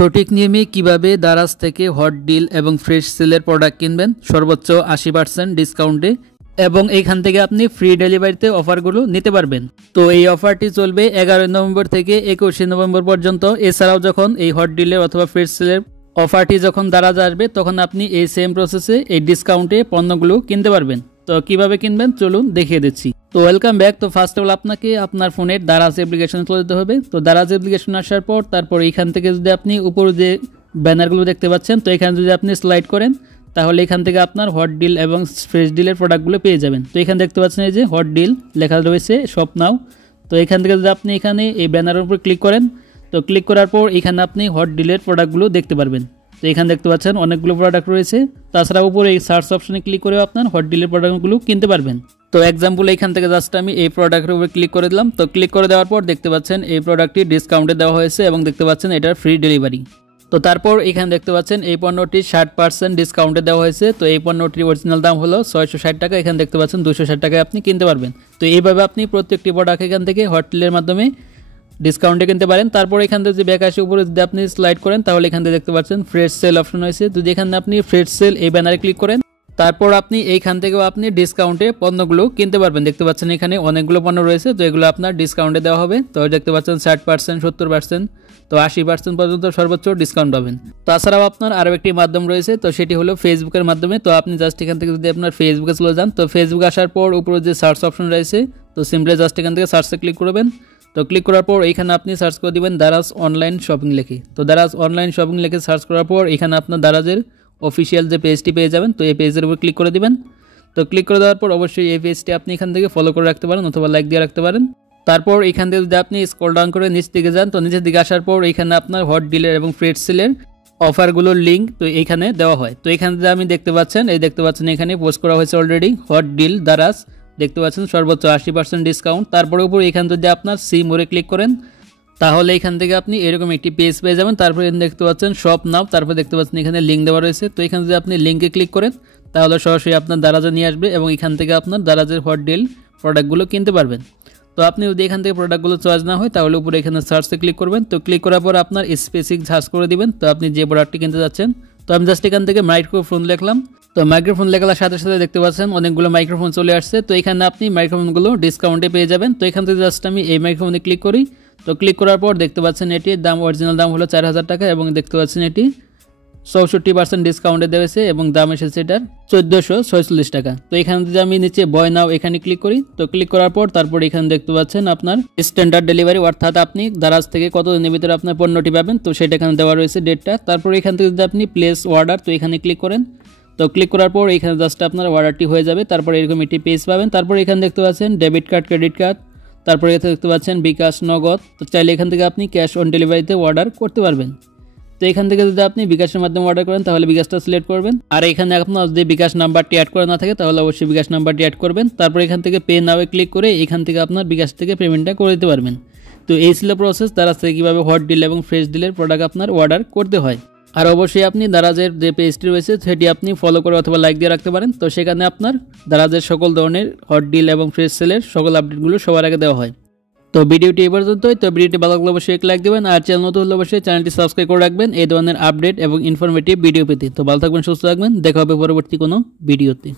সঠিক নিয়মে কিভাবে দারাজ থেকে হট ডিল এবং ফ্রেশ সেলের প্রোডাক্ট কিনবেন সর্বোচ্চ 80% ডিসকাউন্টে এবং এইখান থেকে আপনি ফ্রি ডেলিভারিতে অফারগুলো নিতে পারবেন। তো এই অফারটি চলবে 11 নভেম্বর থেকে 21 নভেম্বর পর্যন্ত। এছাড়াও যখন এই হট ডিলের অথবা ফ্রেশ সেলের অফারটি যখন দারাজ আসবে তখন আপনি এই সেম প্রসেসে এই ডিসকাউন্টে পণ্যগুলো কিনতে পারবেন। তো কিভাবে কিনবেন চলুন দেখিয়ে দিচ্ছি। তো ওয়েলকাম ব্যাক। তো ফার্স্ট অফ অল আপনাকে আপনার ফোনের দারাজ অ্যাপ্লিকেশনে চলে যেতে হবে। তো দারাজ অ্যাপ্লিকেশন আসার পর তারপর এইখান থেকে যদি আপনি উপরে যে ব্যানারগুলো দেখতে পাচ্ছেন তো এখানে যদি আপনি স্লাইড করেন তাহলে এখান থেকে আপনার হট ডিল এবং ফ্রেশ ডিলের প্রোডাক্টগুলো পেয়ে যাবেন। তো এখানে দেখতে পাচ্ছেন এই যে হট ডিল লেখা রয়েছে শপ নাও। তো এখান থেকে যদি আপনি এখানে এই ব্যানারের উপর ক্লিক করেন তো ক্লিক করার পর এখানে আপনি হট ডিলের প্রোডাক্টগুলো দেখতে পারবেন। তো এখানে দেখতে পাচ্ছেন অনেকগুলো প্রোডাক্ট রয়েছে। তাছাড়া উপরে এই সার্চ অপশনে ক্লিক করে আপনার হট ডিলের প্রোডাক্টগুলো কিনতে পারবেন। তো এক্সাম্পল এখান থেকে জাস্ট আমি এই প্রোডাক্টের উপরে ক্লিক করে দিলাম। তো ক্লিক করে দেওয়ার পর দেখতে পাচ্ছেন এই প্রোডাক্টটি ডিসকাউন্টে দেওয়া হয়েছে এবং দেখতে পাচ্ছেন এটার ফ্রি ডেলিভারি। তো তারপর এখানে দেখতে পাচ্ছেন এই পণ্যটি 60% ডিসকাউন্টে দেওয়া হয়েছে। তো এই পণ্যটির অরিজিনাল দাম হলো 660 টাকা, এখানে দেখতে পাচ্ছেন 260 টাকায় আপনি কিনতে পারবেন। তো এইভাবে আপনি প্রত্যেকটি প্রোডাক্ট এখান থেকে হট ডিলের মাধ্যমে ডিসকাউন্টে কিনতে পারেন। তারপর এখান থেকে যে ব্যাক আসে উপরে যদি আপনি স্লাইড করেন তাহলে এখান থেকে দেখতে পাচ্ছেন ফ্রেশ সেল অপশন হয়েছে। যদি এখানে আপনি ফ্রেশ সেল এই ব্যানারে ক্লিক করেন তারপর আপনি এইখান থেকেও আপনি ডিসকাউন্টে পণ্যগুলো কিনতে পারবেন। দেখতে পাচ্ছেন এখানে অনেকগুলো পণ্য রয়েছে, তো এগুলো আপনার ডিসকাউন্টে দেওয়া হবে। তো দেখতে পাচ্ছেন 60%, 70%, তো 80% পর্যন্ত সর্বোচ্চ ডিসকাউন্ট পাবেন। তাছাড়াও আপনার আরও একটি মাধ্যম রয়েছে, তো সেটি হলো ফেসবুকের মাধ্যমে। তো আপনি জাস্ট এখান থেকে যদি আপনার ফেসবুকে চলে যান তো ফেসবুক আসার পর উপরে যে সার্চ অপশন রয়েছে তো সিম্পলি জাস্ট এখান থেকে সার্চে ক্লিক করবেন। তো ক্লিক করার পর এইখানে আপনি সার্চ করে দিবেন দারাজ অনলাইন শপিং লিখে। তো দারাজ অনলাইন শপিং লিখে সার্চ করার পর এখানে আপনার দারাজের অফিসিয়াল যে পেজটি পেয়ে যাবেন। তো এই পেজের উপর ক্লিক করে দিবেন। তো ক্লিক করে দেওয়ার পর অবশ্যই এই পেজটি আপনি এখান থেকে ফলো করে রাখতে পারেন অথবা লাইক দিয়ে রাখতে পারেন। তারপর এখান থেকে যদি আপনি স্ক্রল ডাউন করে নিচ দিকে যান তো নিচের দিকে আসার পর এখানে আপনার হট ডিলের এবং ফ্রেশ সেলের অফারগুলোর লিঙ্ক তো এইখানে দেওয়া হয়। তো এখানে যে আমি দেখতে পাচ্ছেন এখানে পোস্ট করা হয়েছে অলরেডি হট ডিল দারাজ, দেখতে পাচ্ছেন সর্বোচ্চ 80% ডিসকাউন্ট। তারপরে উপর এখান যদি আপনার সি মোরে ক্লিক করেন তাহলে এখান থেকে আপনি এরকম একটি পেজ পেয়ে যাবেন। তারপরে দেখতে পাচ্ছেন শপ নাও, তারপর দেখতে পাচ্ছেন এখানে লিঙ্ক দেওয়া রয়েছে। তো এখানে যদি আপনি লিঙ্কে ক্লিক করেন তাহলে সরাসরি আপনার দারাজে নিয়ে আসবে এবং এখান থেকে আপনার দারাজের হট ডিল প্রোডাক্টগুলো কিনতে পারবেন। তো আপনি যদি এখান থেকে প্রোডাক্টগুলো চয়েস না হয় তাহলে উপরে এখানে সার্চে ক্লিক করবেন। তো ক্লিক করার পর আপনার স্পেসিফিক সার্চ করে দিবেন তো আপনি যে প্রোডাক্টটি কিনতে যাচ্ছেন। তো আমি জাস্ট এখান থেকে মাইক্রোফোন লিখলাম। তো মাইক্রোফোন লেখার সাথে সাথে দেখতে পাচ্ছেন অনেকগুলো মাইক্রোফোন চলে আসছে। তো এখানে আপনি মাইক্রোফোনগুলো ডিসকাউন্টে পেয়ে যাবেন। তো এখান থেকে জাস্ট আমি এই মাইক্রোফোনে ক্লিক করি। তো ক্লিক করার পর দেখতে পাচ্ছেন এটির দাম অরিজিনাল দাম হলো 4000 টাকা এবং দেখতে পাচ্ছেন এটি 64% ডিসকাউন্টে দেওয়া এবং দাম এসেছে এটার 1446 টাকা। তো এখানে যদি আমি নিচে বয় নাও এখানে ক্লিক করি তো ক্লিক করার পর তারপর এখানে দেখতে পাচ্ছেন আপনার স্ট্যান্ডার্ড ডেলিভারি, অর্থাৎ আপনি দারাজ থেকে কত দিনের ভিতরে আপনার পণ্যটি পাবেন তো সেটা এখানে দেওয়া রয়েছে ডেটটা। তারপর এখান থেকে যদি আপনি প্লেস অর্ডার তো এখানে ক্লিক করেন তো ক্লিক করার পর এখানে জাস্ট আপনার অর্ডারটি হয়ে যাবে। তারপর এরকম একটি পেজ পাবেন। তারপর এখানে দেখতে পাচ্ছেন ডেবিট কার্ড, ক্রেডিট কার্ড, তারপরে দেখতে পাচ্ছেন বিকাশ, নগদ। তো চাইলে এখান থেকে আপনি ক্যাশ অন ডেলিভারিতে অর্ডার করতে পারবেন। তো এখান থেকে যদি আপনি বিকাশের মাধ্যমে অর্ডার করেন তাহলে বিকাশটা সিলেক্ট করবেন। আর এখানে আপনার যদি বিকাশ নাম্বারটি অ্যাড করা না থাকে তাহলে অবশ্যই বিকাশ নাম্বারটি অ্যাড করবেন। তারপর এখান থেকে পে নাও ক্লিক করে এখান থেকে আপনার বিকাশ থেকে পেমেন্টটা করে দিতে পারবেন। তো এই ছিল প্রসেস দারাজ থেকে কীভাবে হট ডিল এবং ফ্রেশ ডিলের প্রোডাক্ট আপনার অর্ডার করতে হয়। আর অবশ্যই আপনি দারাজের যে পেজটি রয়েছে সেটি আপনি ফলো করে অথবা লাইক দিয়ে রাখতে পারেন। তো সেখানে আপনার দারাজের সকল ধরনের হট ডিল এবং ফ্রেশ সেলের সকল আপডেটগুলো সবার আগে দেওয়া হয়। তো ভিডিওটি এই পর্যন্তই। তো ভিডিওটি ভালো লাগলে অবশ্যই এক লাইক দেবেন আর চ্যানেল নতুন হলে অবশ্যই চ্যানেলটি সাবস্ক্রাইব করে রাখবেন এই ধরনের আপডেট এবং ইনফরমেটিভ ভিডিও পেতে। তো ভালো থাকবেন, সুস্থ থাকবেন, দেখা হবে পরবর্তী কোনো ভিডিওতে।